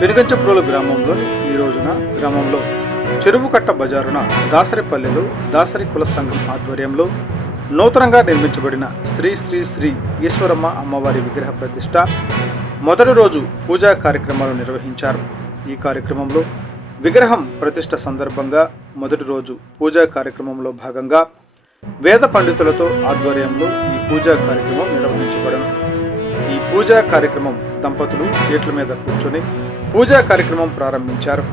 పెనుగంచప్రోలు గ్రామంలోని ఈ రోజున గ్రామంలో చెరువుకట్ట బజారున దాసరిపల్లెలో దాసరి కుల సంఘం ఆధ్వర్యంలో నూతనంగా నిర్మించబడిన శ్రీ శ్రీ శ్రీ ఈశ్వరమ్మ అమ్మవారి విగ్రహ ప్రతిష్ట మొదటి రోజు పూజా కార్యక్రమాలు నిర్వహించారు. ఈ కార్యక్రమంలో విగ్రహం ప్రతిష్ట సందర్భంగా మొదటి రోజు పూజా కార్యక్రమంలో భాగంగా వేద పండితులతో ఆధ్వర్యంలో ఈ పూజా కార్యక్రమం నిర్వహించబడను. ఈ పూజా కార్యక్రమం దంపతులు పీటల మీద కూర్చొని పూజా కార్యక్రమం ప్రారంభించారు.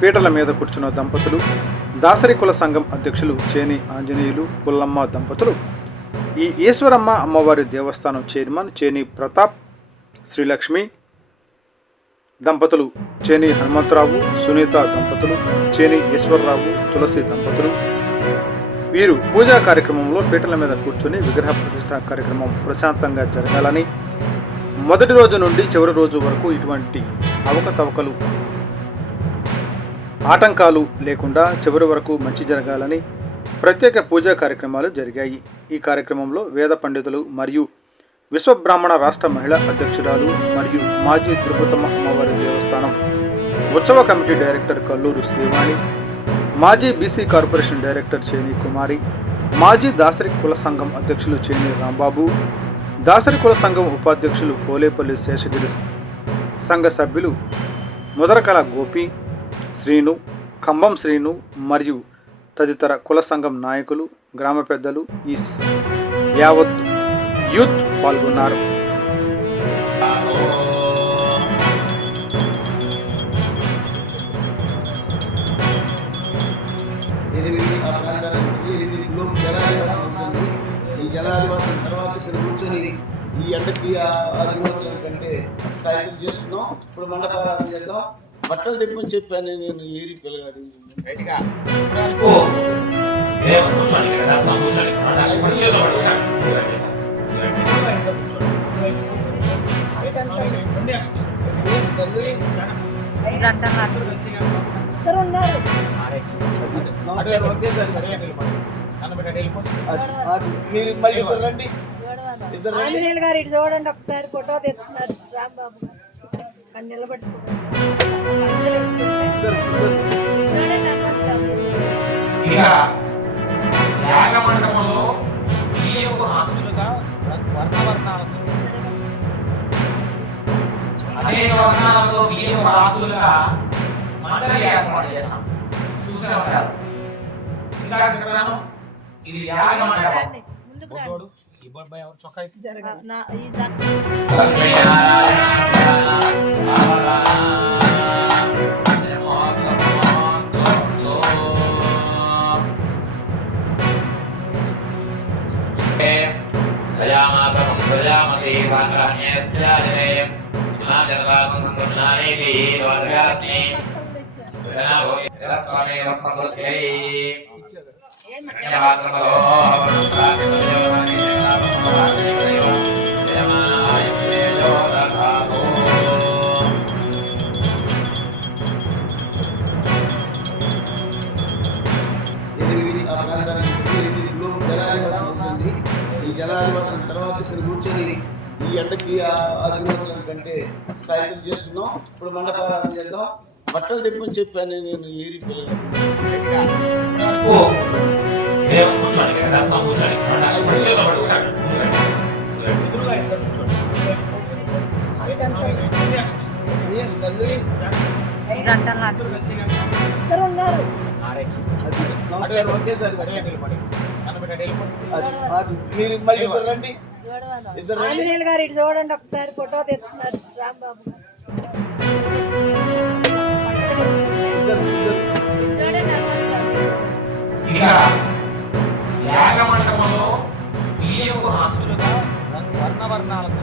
పీటల మీద కూర్చున్న దంపతులు దాసరి కుల సంఘం అధ్యక్షులు చేని ఆంజనేయులు పుల్లమ్మ దంపతులు, ఈ ఈశ్వరమ్మ అమ్మవారి దేవస్థానం చైర్మన్ చేని ప్రతాప్, శ్రీలక్ష్మి దంపతులు, చేని హనుమంతరావు, సునీత దంపతులు, చేని ఈశ్వరరావు, తులసి దంపతులు వీరు పూజా కార్యక్రమంలో పీటల మీద కూర్చొని విగ్రహ ప్రతిష్ట కార్యక్రమం ప్రశాంతంగా జరగాలని, మొదటి రోజు నుండి చివరి రోజు వరకు ఇటువంటి అవకతవకలు ఆటంకాలు లేకుండా చివరి వరకు మంచి జరగాలని ప్రత్యేక పూజా కార్యక్రమాలు జరిగాయి. ఈ కార్యక్రమంలో వేద పండితులు మరియు విశ్వబ్రాహ్మణ రాష్ట్ర మహిళా అధ్యక్షురాలు మరియు మాజీ తిరుపతమ్మ అమ్మవారి దేవస్థానం ఉత్సవ కమిటీ డైరెక్టర్ కల్లూరు శ్రీవాణి, మాజీ బీసీ కార్పొరేషన్ డైరెక్టర్ చేని కుమారి, మాజీ దాసరి కుల సంఘం అధ్యక్షులు చేని రాంబాబు, దాసరి కుల సంఘం ఉపాధ్యక్షులు పోలేపల్లి శేషగిరి, సంఘ సభ్యులు ముదరకల గోపి, శ్రీను, కంబం శ్రీను మరియు తదితర కుల సంఘం నాయకులు, గ్రామ పెద్దలు, ఈ యావత్ యూత్ పాల్గొన్నారు. ఈ జలాదివాసం తర్వాత ఇక్కడ కూర్చొని ఈ ఎండకి ఆదివాసుల కంటే సాయంత్రం చేసుకున్నాం. ఇప్పుడు మండపారాధన చేద్దాం. బట్టలు తెప్పని చెప్పాను నేను ఏరి పిల్లగాడు రండి. ఆంజనేయులు గారు ఇటు చూడండి, ఒకసారి ఫోటో తెస్తున్నారు. రాంబాబు నిలబడి యాగమండపంలో బియ్యపు రాసులుగా వర్ణవర్ణాలతో అనేక వర్ణాలతో బియ్యపు రాసులుగా మండలి ఏర్పాటు చేస్తాం. చూసే ఉంటారు. ఇందాక చెప్పాను, ఇది యాగమండపం. ఈ జలాదివాసం తర్వాత ఇక్కడ కూర్చొని ఈ ఎండకి ఆదివాసుల కంటే సాయంత్రం చేసుకున్నాం. ఇప్పుడు మండపారాధన చేద్దాం. బట్టలు తెప్పని చెప్పాను నేను ఏరి పిల్లగాడు రండి. ఆంజనేయులు గారు ఇటు చూడండి, ఒకసారి ఫోటో తెస్తున్నారు. రాంబాబు యాగమండపంలో బియ్యపు రాసులుగా వర్ణవర్ణాలతో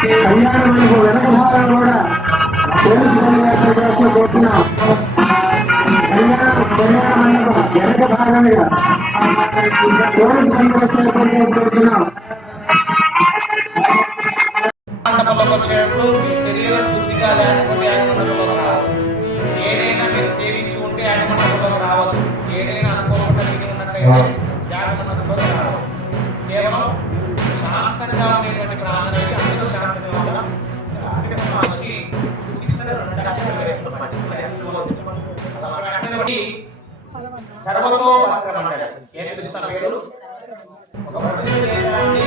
కళ్యాణమండపం వెనక భాగం కూడా పోలీసు కళ్యాణ ప్రదేశంలో వచ్చిన కళ్యాణ మండపం సర్వతోభద్ర మండలి ఏం పిలుస్తున్న పేరు ఒక ప్రతిష్ఠ చేశారండి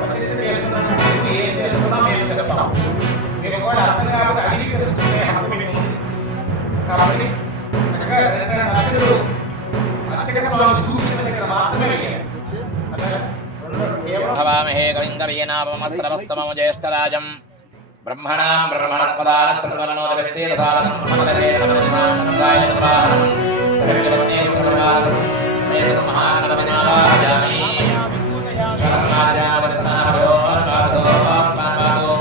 ప్రతిష్ఠ చేస్తున్నంతసేపు ఏం చేస్తున్నా మేము చెప్తాం మీరు కూడా అర్థం కాకపోతే అడిగి తెలుసుకునే హక్కు మీకు ఉంది కాబట్టి చక్కగా అర్చకుడు అర్చక స్వామి చూపించిన దగ్గర మాత్రమే భవామహే కవిందవీనామస్రవస్తమము జ్యేష్ఠరాజం బ్రహ్మణాం బ్రహ్మణస్పదానస్తంవన్నోదవిస్తేదసాదనం బ్రహ్మణదేవనమనిమానం గాయనవాహనం సర్వజగన్నేశ్వరవాసం నేతు మహానవనారాజామి శరణాజావసనాభయో వాసోస్మాదో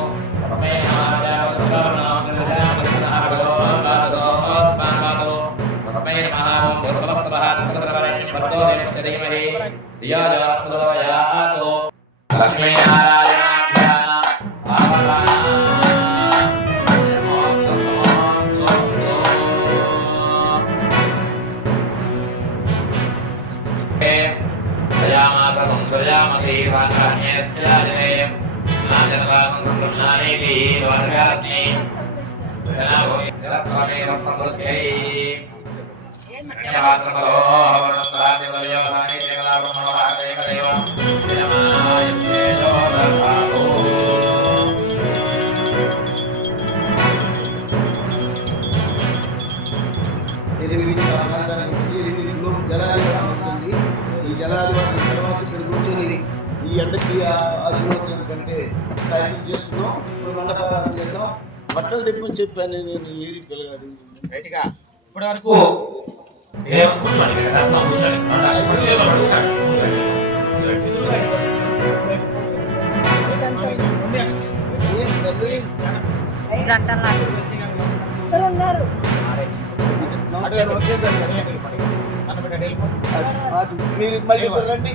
తస్మై మహారాజావసనాభయో వాసోస్మాదో తస్మై మహాం భూర్భవస్వః సకలవరణ్యశ్వర్గో దేవస్య ధీమహి ధియో యో ప్రచోదయాత్ లక్ష్మీ నారాయణాభ్యాం జలాదివాసం అవుతుంది. ఈ జలాదివాసం తర్వాత ఇక్కడ కూర్చొని ఈ ఎండకి అధిమోత్రం కంటే సాయంత్రం చేసుకున్నాం. ఇప్పుడు మండపారాధన చేద్దాం. బట్టలు తెప్పని చెప్పాను నేను ఏరి పిల్లగాడు రైట్గా ఇప్పటి వరకు కూర్చోండి ఇద్దరు ఉన్నారు. మీరు మళ్ళీ రండి.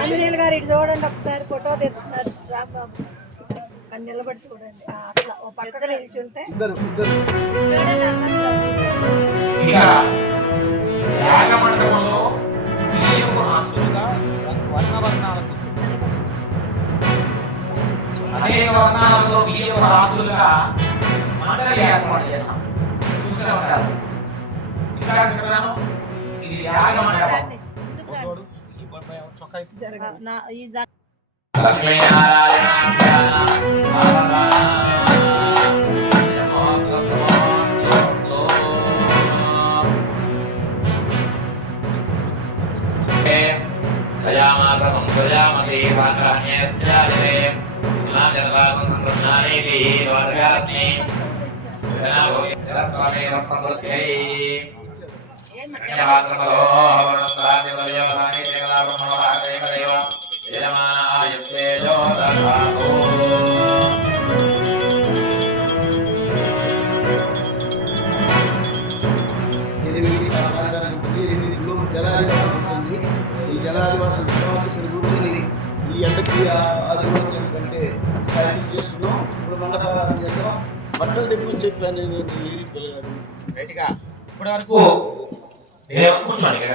ఆంజనేయులు గారు ఇటు చూడండి ఒకసారి ఫోటో తెస్తున్నారు రాంబాబు అని నిలబడి చూడండి. అట్లా ఓ పక్కన నిల్చుంటే ఇద్దరు చూడండి అన్నంలో. ఇక యాగమండపంలో బియ్యపు రాసులుగా వర్ణవర్ణాలతో అనేక వర్ణాలతో బియ్యపు రాసులుగా మండలి ఏర్పాటు చేస్తాం. చూసే ఉంటారు. ఇంకా చెప్పాను ఇది యాగమండపం. లక్ష్మీ నారాయణాభ్యాం దయామాత్రం దయామతి వాక్యాన్యేష్టాజనే నాజనవాసం సంప్రజ్ఞానేతి వార్గాత్మి జలస్వామి వస్తంవృత్యై జ్ఞాత్రమలో ప్రాతిపదయోధాని జగదాబ్రహ్మణోరాజైకదేవ యజమానాయుక్తేజో దధాతు జలాదివాసం అవుతుంది. ఈ జలాదివాసం తర్వాత ఇక్కడ కూర్చొని ఈ ఎండకి అధిమోత్రం కంటే సాయంత్రం చేసుకున్నాం. ఇప్పుడు మండపారాధన చేద్దాం. బట్టలు తెప్పని చెప్పాను నేను ఏరి పిల్లగాడు రైట్గా ఇప్పటి వరకు కూర్చోండి కూర్చోండి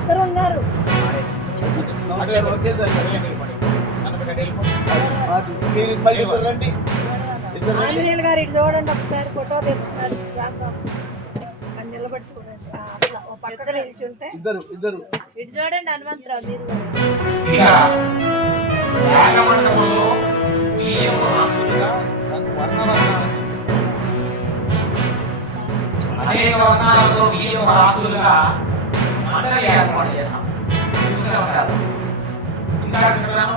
ఇద్దరు ఉన్నారు. మీరు మళ్ళీ రండి. ఆంజనేయులు గారు ఇటు చూడండి ఒకసారి ఫోటో తెస్తున్నారు రాంబాబు అని నిలబడి చూడండి. అట్లా ఓ పక్కన నిల్చుంటే ఇద్దరు ఇటు చూడండి హనుమంతరావు మీరు. ఇక యాగమండపంలో బియ్యపు రాసులుగా వర్ణవర్ణాలతో అనేక వర్ణాలతో బియ్యపు రాసులుగా మండలి ఏర్పాటు చేస్తాం. చూసే ఉంటారు. ఇంకా చెప్పాను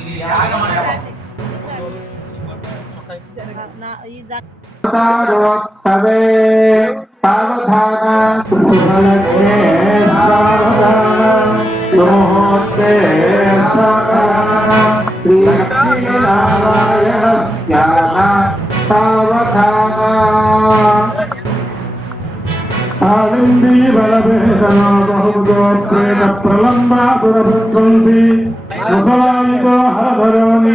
ఇది యాగమండపం. సవే సావధాన సుభలనే సావధాన సుముహూర్తే సావధాన శ్రీలక్ష్మీనారాయణ ధ్యాన సావధాన ఆనందీ బలభేదన బహుగోత్రేణ ప్రలంబాసురభృత్వంసి ముసలాయిగో హరధరోని